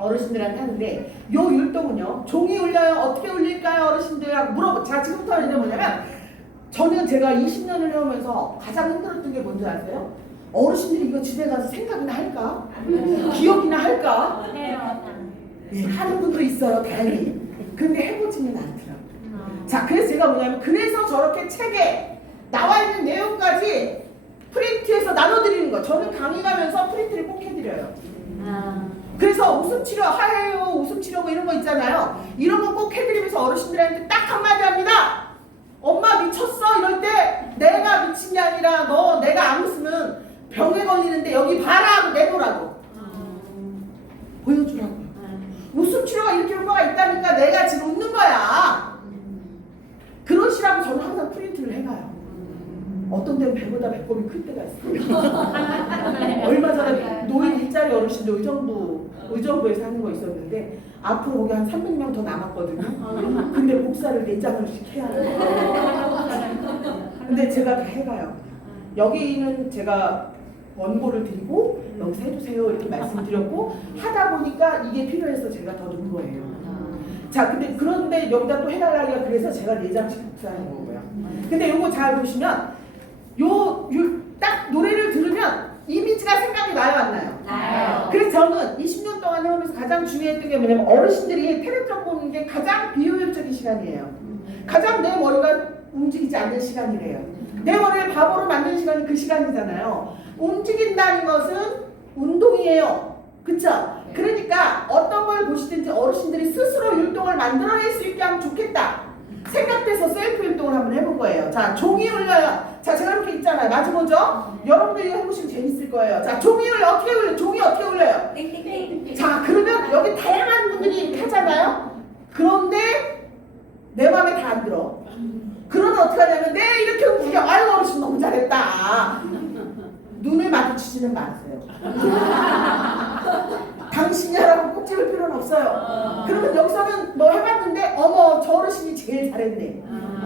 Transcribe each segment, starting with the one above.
어르신들한테 하는데 요 율동은요 종이 울려요 어떻게 울릴까요 어르신들? 물어보 자 지금부터 이제 뭐냐면 저는 제가 20년을 해오면서 가장 힘들었던 게 뭔지 아세요? 어르신들이 이거 집에 가서 생각이나 할까? 기억이나 할까? 예, 하는 분도 있어요 다행히. 근데 해보지는 않더라고요. 자 그래서 제가 뭐냐면 그래서 저렇게 책에 나와 있는 내용까지 프린트해서 나눠드리는 거. 저는 강의 가면서 프린트를 꼭 해드려요 그래서 웃음 치료 하예요 웃음 치료 뭐 이런 거 있잖아요. 이런 거 꼭 해드리면서 어르신들한테 딱 한마디 합니다. 엄마 미쳤어? 이럴 때 내가 미친 게 아니라 너 내가 안 웃으면 병에 걸리는데 여기 봐라 하고 내놓으라고. 보여주라고. 웃음 치료가 이렇게 효과가 있다니까 내가 지금 웃는 거야. 그러시라고 저는 항상 프린트를 해가요 어떤 데는 배보다 배꼽이 클 때가 있어요 얼마 전에 노인 일자리 어르신들 의정부 의정부에서 하는 거 있었는데 앞으로 거기 한 300명 더 남았거든요. 근데 복사를 4장을씩 해야 해요. 근데 제가 다 해가요. 여기는 제가 원고를 드리고 여기서 해주세요 이렇게 말씀드렸고 하다 보니까 이게 필요해서 제가 더 넣은 거예요. 자 근데 그런데 여기다 또 해달라니까 그래서 제가 4장씩 복사한 거고요. 근데 요거 잘 보시면 요 딱 노래를 들으면 이미지가 생각이 나요 안 나요? 그래서 저는 20년 동안 해오면서 가장 중요했던 게 뭐냐면 어르신들이 텔레비전 보는 게 가장 비효율적인 시간이에요. 가장 내 머리가 움직이지 않는 시간이래요. 내 머리를 바보로 만드는 시간이 그 시간이잖아요. 움직인다는 것은 운동이에요. 그쵸? 그러니까 어떤 걸 보시든지 어르신들이 스스로 율동을 만들어낼 수 있게 하면 좋겠다. 생각돼서 셀프 율동을 한번 해본 거예요. 자, 종이 울려요. 자, 제가 이렇게 있잖아요. 마주 보죠? 여러분들 이거 해보시면 재밌을 거예요. 자, 종이 울려 어떻게 울려? 종이 어떻게 울려요? 자, 그러면 여기 다양한 분들이 하잖아요. 그런데 내 마음에 다 안 들어. 그러면 어떻게 하냐면 내 이렇게 움직여. 아유 어르신 너무 잘했다. 눈을 마주치지는 마세요. 당신이 찍을 필요는 없어요. 그러면 여기서는 뭐 해봤는데 어머 저 어르신이 제일 잘했네.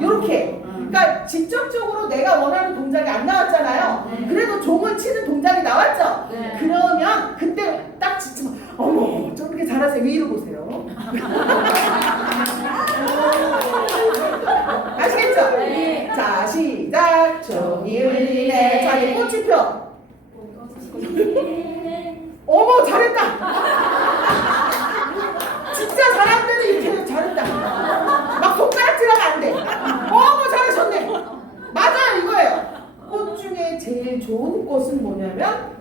이렇게. 그러니까 직접적으로 내가 원하는 동작이 안 나왔잖아요. 그래도 종을 치는 동작이 나왔죠. 그러면 그때 딱 지치면 어머 저렇게 잘하세요. 위로 보세요. 아시겠죠? 네. 자 시작. 종이 울리네. 자 이제 꽃이 펴. 어머 잘했다. 진짜 사람들이 이렇게 잘했다. 막 손가락질하면 안 돼. 어머 잘하셨네. 맞아요 이거예요. 꽃 중에 제일 좋은 꽃은 뭐냐면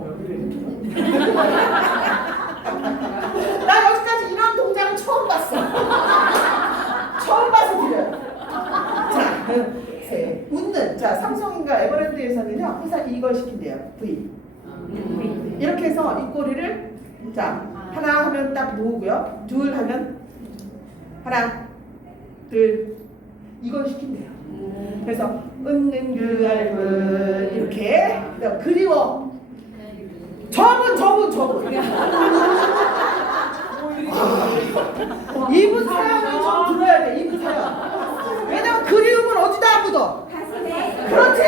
이렇게 나 여기까지 이런 동작은 처음 봤어. 처음 봐서 드려요. 자, 세 웃는 자 삼성인가 에버랜드에서는요 항상 이걸 시킨대요. V 이렇게 해서 이 꼬리를 자 하나 하면 딱 모으고요. 둘 하면 하나, 둘, 이걸 시킨대요. 그래서 웃는 그 얼굴 이렇게 그리워 저분 저분 저분 아, 이분 사연을 좀 들어야 돼 이분 사연. 왜냐면 그리움은 어디다 묻어? 그렇지!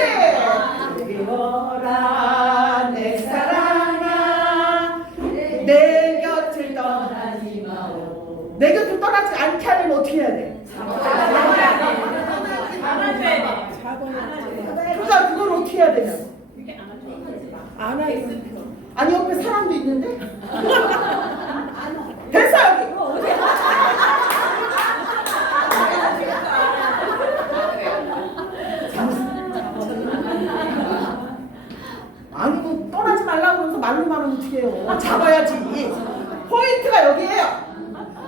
그리워라 내 사랑아. 내 곁을 떠나지 마오. 내 곁을 떠나지 않게 하려면 어떻게 해야 돼? 그러니까 그걸 어떻게 어떻게 해야 되냐고. 안 하겠어. 아니 옆에 사람도 있는데? 됐어 여기. 아니 뭐 떠나지 말라고 그러면서 말로만 하면 어떡해요. 잡아야지. 포인트가 여기에요.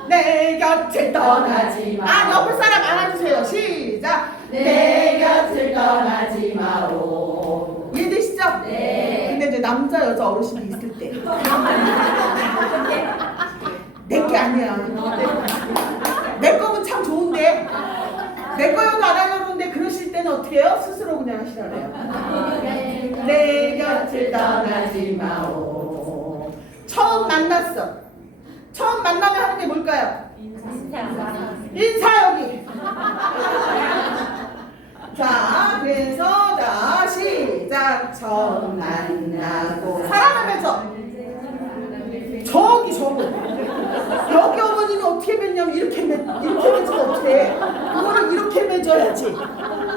내 곁을 떠나지 마. 아 옆에 사람 안아주세요. 시작. 내 곁을 떠나지 마오. 이해되시죠? 네. 이제 남자 여자 어르신이 있을 때. 내 게 아니야. 내 거면 참 좋은데. 내 거여도 안 하려고 그러는데 그러실 때는 어떻게 해요? 스스로 그냥 하시라래요. 내 곁을 떠나지 마오. 처음 만났어. 처음 만나면 하는 게 뭘까요? 인사 여기. 자, 그래서 자 처음 만나고 사랑하면서 저기 저거 여기 어머니는 어떻게 맺냐면 이렇게 맺 이렇게 맺으면 어떻게? 그거를 이렇게 맺어야지.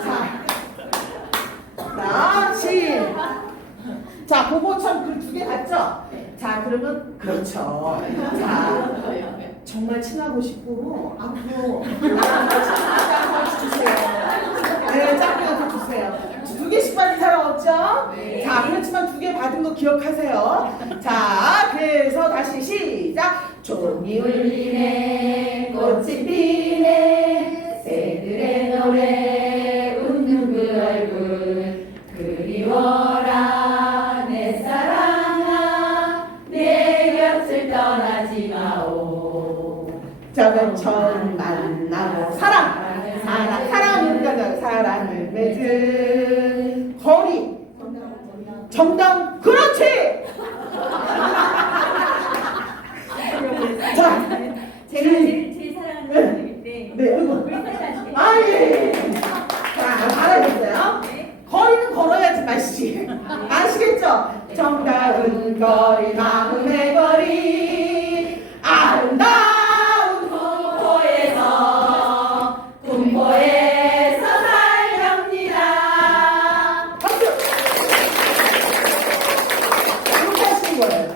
자, 자 시. 자, 그거 참글두 개 같죠? 자, 그러면 그렇죠. 자. 정말 친하고 싶고 앞으로 나랑 같이 짝을 주세요. 네, 짝을 주세요. 두 개씩 받은 사람 없죠? 자, 그렇지만 두 개 받은 거 기억하세요. 자, 그래서 다시 시작. 종이 울리네 꽃이 피네 새들의 노래 웃는 그 얼굴 처음 만나고 사랑, 사랑을 가져 사랑을 맺은 거리. 정답, 그렇지. 자, 제가 제일, 제일 사랑하는 사람인데 네, 이거. 우리 사랑한테 아, 예. 자, 알아듣어요? 거리는 걸어야지, 마시. 아시겠죠? 정다운 거리, 마음의 거리. 아름다운 군포에서 군포에서 살렵니다 박수! 이렇게 하시는 거예요.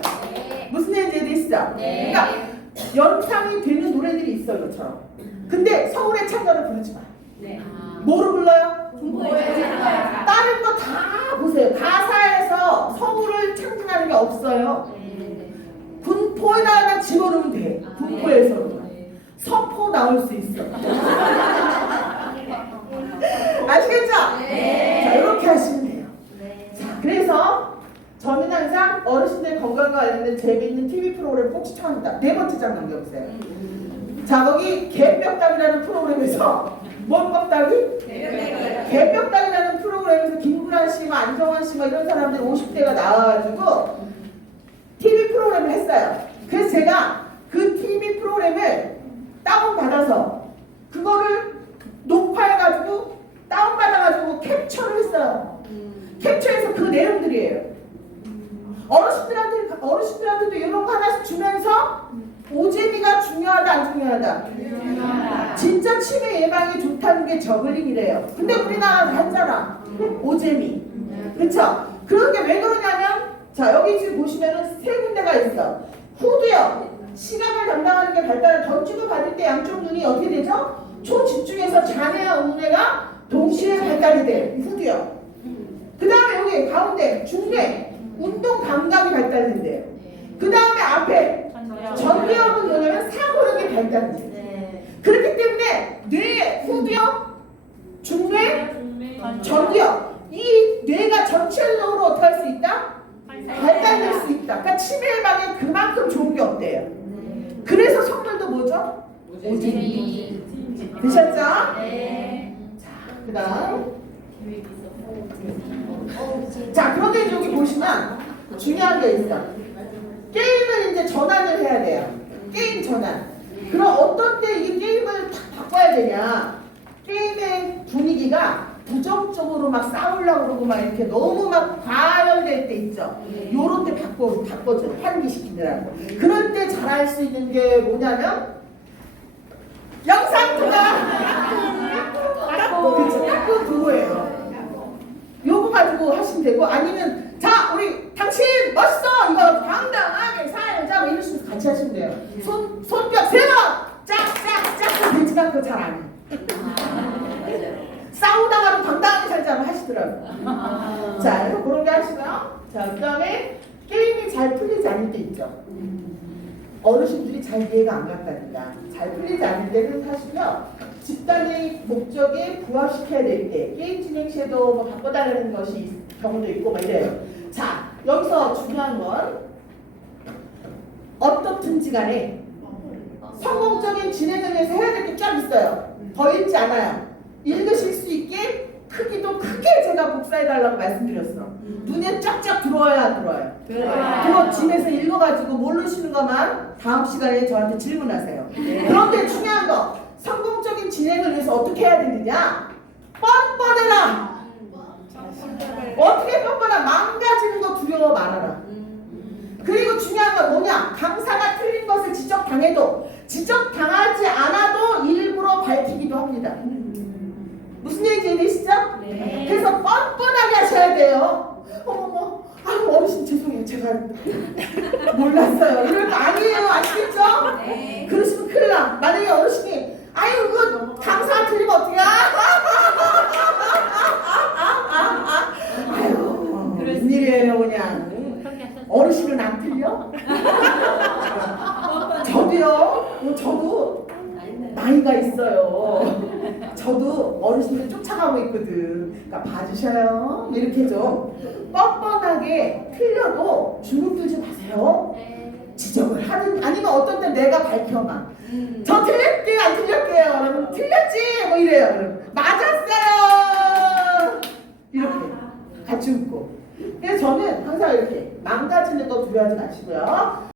무슨 얘기인지 이해되시죠? 네. 그러니까, 노래들이 있어요, 이것처럼. 근데 서울의 창가를 부르지 마. 네. 뭐로 불러요? 군포에서 다른 거 다 보세요. 가사에서 서울을 창조하는 게 없어요. 군포에다가 집어넣으면 돼. 군포에서. 서포 나올 수 있어. 아시겠죠? 네. 자, 이렇게 하시면 돼요. 자, 그래서 저는 항상 어르신들 건강과 관련된 재미있는 TV 프로그램 꼭 시청합니다. 네 번째 장 넘겨보세요. 자, 거기 개뼈다귀라는 프로그램에서 뭔 껍다귀? 개뼈다귀라는 프로그램에서 김구란 씨, 뭐 안정환 씨, 뭐 이런 사람들 50대가 나와가지고 TV 프로그램을 했어요. 그래서 제가 그 TV 프로그램을 다운받아서 그거를 녹화해가지고 다운받아가지고 캡처를 했어요. 캡처해서 그 내용들이에요. 어르신들한테 어르신들한테도 이런 거 하나씩 주면서 오재미가 중요하다 안 중요하다? 진짜 치매 예방에 좋다는 게 저글링이래요. 근데 우리나라 하잖아. 오재미. 그쵸? 그런 게 왜 그러냐면 자 여기 지금 보시면은 세 군데가 있어. 후두요. 시각을 담당하는 게 발달을 던지고 받을 때 양쪽 눈이 어떻게 되죠? 초집중해서 장애와 우뇌가 동시에 발달이 돼. 후두요. 그 다음에 여기 가운데 중뇌 운동 감각이 발달된대요. 그 다음에 앞에 전두엽은 뭐냐면 사고력이 발달돼. 그렇기 때문에 뇌 후두엽, 중뇌, 전두엽 이 뇌가 전체적으로 어떻게 할 수 있다? 발달될 수 있다. 그러니까 치매 예방에 그만큼 좋은 게 없대요. 그래서 선물도 뭐죠? 오지미. 되셨죠? 네. 그다음 자 그런데 여기 보시면 중요한 게 있어. 게임을 이제 전환을 해야 돼요. 게임 전환. 그럼 어떤 때 이 게임을 탁 바꿔야 되냐? 게임의 분위기가 부정적으로 막 싸우려고 그러고 막 이렇게 너무 막 과열될 때 있죠. 요런 때 바꿔, 바꿔줘. 환기시키느라고. 그럴 때 잘할 수 있는 게 뭐냐면 영상 통화. 그치, 딱 그거예요. 요거 가지고 하시면 되고 아니면 자 우리 당신 멋있어 이거 당당하게 살자 뭐 이러시면서 같이 하시면 돼요. 손 손뼉 세 번 짝 짝 짝 되지만 그거 잘 안 해. 싸우다가도 당당하게 살자고 하시더라고요. 자, 그래서 그런 게 하시고요. 자, 그 다음에 게임이 잘 풀리지 않을 때 있죠. 어르신들이 잘 이해가 안 갔다니까. 잘 풀리지 않을 때는 사실요. 집단의 목적에 부합시켜야 될 때, 게임 진행 시에도 뭐 바꿔달라는 것이 있- 경우도 있고 막 이래요. 자, 여기서 중요한 건 어떻든지 간에 성공적인 진행을 위해서 해야 될 게 쫙 있어요. 더 읽지 않아요. 읽으실 수 있게 크기도 크게 제가 복사해달라고 말씀드렸어. 눈에 쫙쫙 들어와야 안 들어와요. 그거 집에서 읽어가지고 모르시는 것만 다음 시간에 저한테 질문하세요. 그런데 중요한 거 성공적인 진행을 위해서 어떻게 해야 되느냐? 뻔뻔해라. 어떻게 뻔뻔하? 망가지는 거 두려워 말아라. 그리고 중요한 건 뭐냐? 강사가 틀린 것을 지적당해도 지적당하지 않아도 일부러 밝히기도 합니다. 무슨 얘기인지 이해되시죠? 네. 그래서 뻔뻔하게 하셔야 돼요. 어머머, 아유 어르신 죄송해요. 제가 몰랐어요. 아시겠죠? 네. 그러시면 큰일 나. 만약에 어르신이 아유 이거 강사가 틀리면 어떡해? 아유 웬일이에요 그냥. 어르신은 안 틀려? 저도요. 어, 저도 나이가 있어요. 저도 어르신들 쫓아가고 있거든. 그러니까 봐주셔요. 이렇게 좀 뻔뻔하게 틀려도 주눅 들지 마세요. 지적을 하든 아니면 어떤 때 내가 밝혀만. 저 틀렸게요 안 틀렸게요? 그러면 틀렸지! 뭐 이래요 그럼. 맞았어요! 이렇게 같이 웃고. 그래서 저는 항상 이렇게 망가지는 거 두려워하지 마시고요